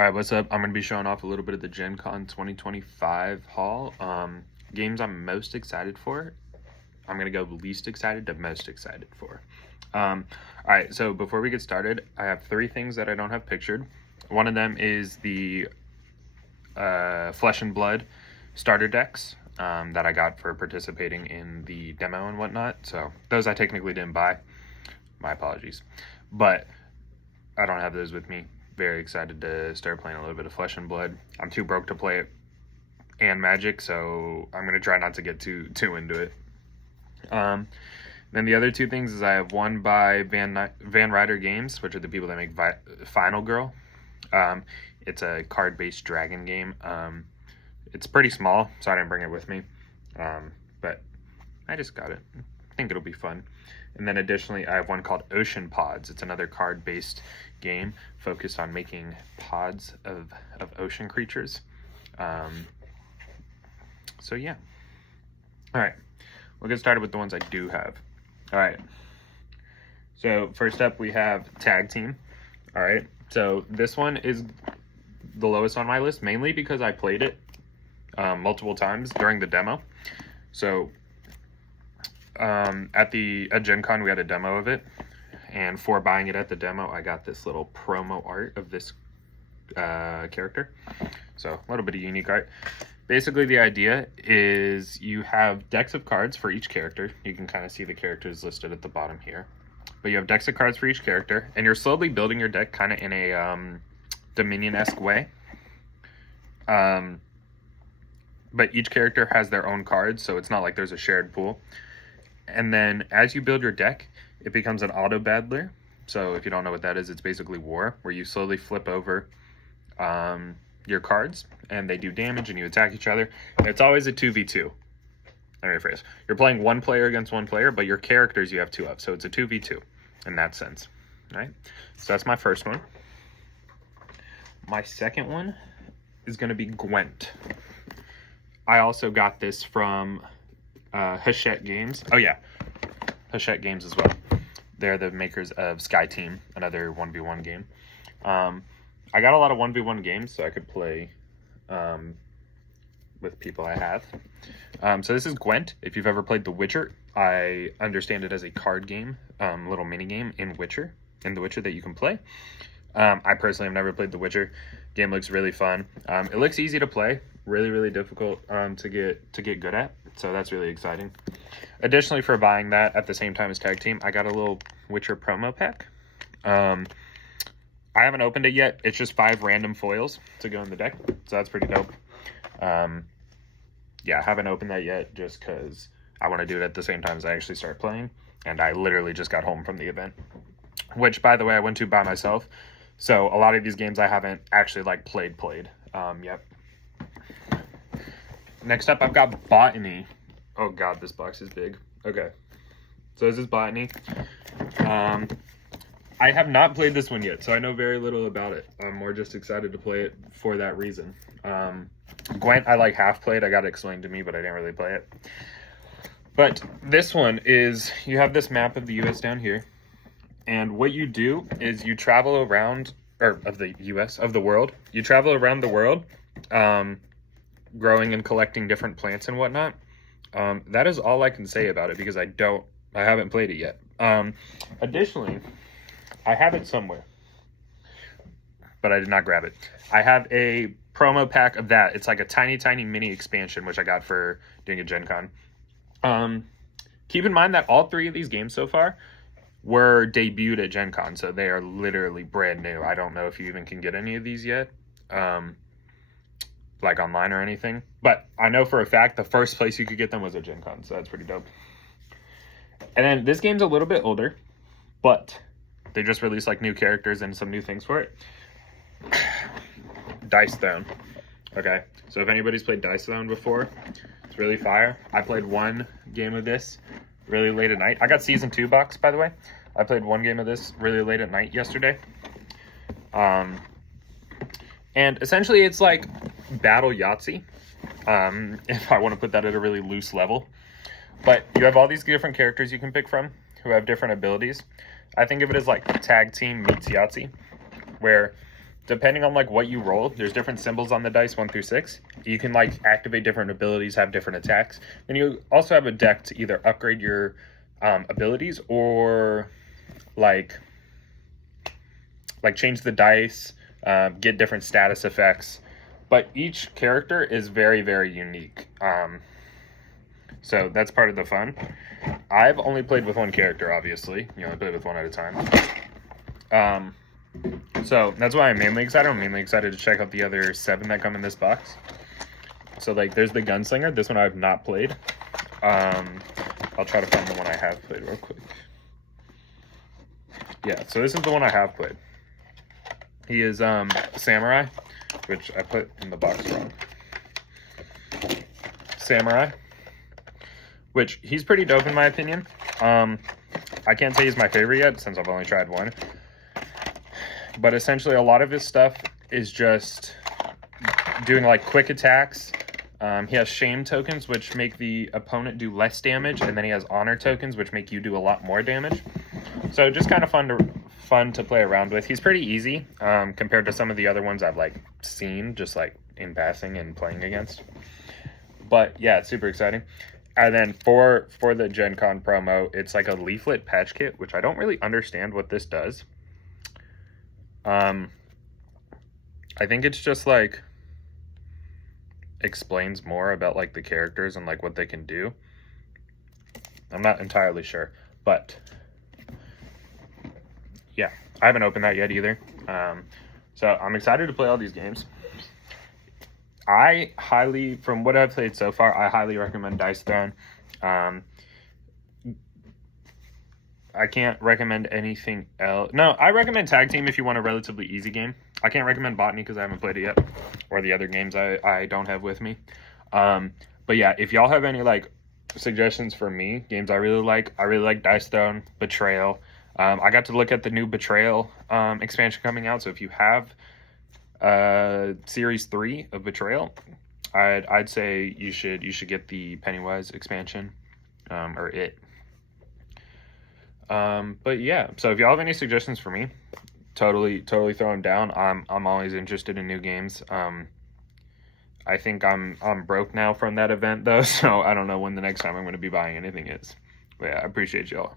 Alright, what's up? I'm going to be showing off a little bit of the GenCon 2025 haul. Games I'm most excited for. I'm going to go least excited to most excited for. Alright, so before we get started, I have three things that I don't have pictured. One of them is the Flesh and Blood starter decks that I got for participating in the demo and whatnot. So those I technically didn't buy. My apologies. But I don't have those with me. Very excited to start playing a little bit of Flesh and Blood. I'm too broke to play it and Magic, so I'm going to try not to get too into it. Then the other two things is I have one by Van Ryder Games, which are the people that make Final Girl. It's a card-based dragon game. It's pretty small, so I didn't bring it with me, but I just got it. I think it'll be fun. And then additionally, I have one called Ocean Pods. It's another card-based game focused on making pods of ocean creatures. So yeah. All right, we'll get started with the ones I do have. All right. So first up, we have Tag Team. All right. So this one is the lowest on my list, mainly because I played it multiple times during the demo. So at GenCon, we had a demo of it, and for buying it at the demo, I got this little promo art of this character. So a little bit of unique art. Basically, the idea is you have decks of cards for each character. You can kind of see the characters listed at the bottom here. But you have decks of cards for each character, and you're slowly building your deck kind of in a Dominion-esque way. But each character has their own cards, so it's not like there's a shared pool. And then as you build your deck, it becomes an auto battler. So if you don't know what that is, it's basically war, where you slowly flip over your cards and they do damage and you attack each other. And it's always a 2v2. Let me rephrase. You're playing one player against one player, but your characters you have two of. So it's a 2v2 in that sense. All right? So that's my first one. My second one is going to be Gwent. I also got this from Hachette Games. Oh yeah, Hachette Games as well. They're the makers of Sky Team, another 1v1 game. I got a lot of 1v1 games so I could play with people I have. So this is Gwent. If you've ever played The Witcher, I understand it as a card game, little mini game in The Witcher that you can play. I personally have never played The Witcher. Game looks really fun. It looks easy to play, really difficult to get good at. So that's really exciting. Additionally, for buying that at the same time as Tag Team, I got a little Witcher promo pack. I haven't opened it yet. It's just 5 random foils to go in the deck, so that's pretty dope. Yeah, I haven't opened that yet just because I want to do it at the same time as I actually start playing, and I literally just got home from the event, which, by the way, I went to by myself. So a lot of these games I haven't actually played yet. Next up, I've got Botany. Oh god, this box is big. Okay, so this is Botany. I have not played this one yet, so I know very little about it. I'm more just excited to play it for that reason. Gwent, I half played. I got it explained to me, but I didn't really play it. But this one is, you have this map of the US down here, and what you do is you travel around, or of the US, of the world. You travel around the world, growing and collecting different plants and whatnot. That is all I can say about it because I haven't played it yet. Additionally, I have it somewhere, but I did not grab it. I have a promo pack of that. It's like a tiny mini expansion, which I got for doing a Gen Con. Keep in mind that all 3 of these games so far were debuted at Gen Con, so they are literally brand new. I don't know if you even can get any of these yet, online or anything. But I know for a fact the first place you could get them was at Gen Con, so that's pretty dope. And then this game's a little bit older, but they just released new characters and some new things for it. Dice Throne. Okay, so if anybody's played Dice Throne before, it's really fire. I played one game of this really late at night. I got Season 2 box, by the way. I played one game of this really late at night yesterday. And essentially it's like Battle Yahtzee, if I want to put that at a really loose level. But you have all these different characters you can pick from who have different abilities. I think of it as like Tag Team meets Yahtzee, where depending on like what you roll, there's different symbols on the dice 1 through 6. You can like activate different abilities, have different attacks. And you also have a deck to either upgrade your abilities or like change the dice, get different status effects. But each character is very, very unique. So that's part of the fun. I've only played with one character, obviously. You only play with one at a time. So that's why I'm mainly excited. I'm mainly excited to check out the other 7 that come in this box. So like there's the Gunslinger. This one I've not played. I'll try to find the one I have played real quick. Yeah, so this is the one I have played. He is Samurai, which I put in the box wrong. Samurai, which he's pretty dope in my opinion. I can't say he's my favorite yet since I've only tried one. But essentially a lot of his stuff is just doing like quick attacks. He has shame tokens, which make the opponent do less damage, and then he has honor tokens, which make you do a lot more damage. So just kind of fun to play around with. He's pretty easy compared to some of the other ones I've like seen just like in passing and playing against. But yeah, it's super exciting. And then for the GenCon promo, it's like a leaflet patch kit, which I don't really understand what this does. I think it's just like explains more about like the characters and like what they can do. I'm not entirely sure, but yeah, I haven't opened that yet either. So I'm excited to play all these games. From what I've played so far, I highly recommend Dice Throne. I can't recommend anything else. No, I recommend Tag Team if you want a relatively easy game. I can't recommend Botany because I haven't played it yet, or the other games I don't have with me. But yeah, if y'all have any like suggestions for me, games I really like Dice Throne, Betrayal. I got to look at the new Betrayal expansion coming out, so if you have Series 3 of Betrayal, I'd say you should get the Pennywise expansion, or it. But yeah, so if y'all have any suggestions for me, totally throw them down. I'm always interested in new games. I think I'm broke now from that event though, so I don't know when the next time I'm going to be buying anything is. But yeah, I appreciate y'all.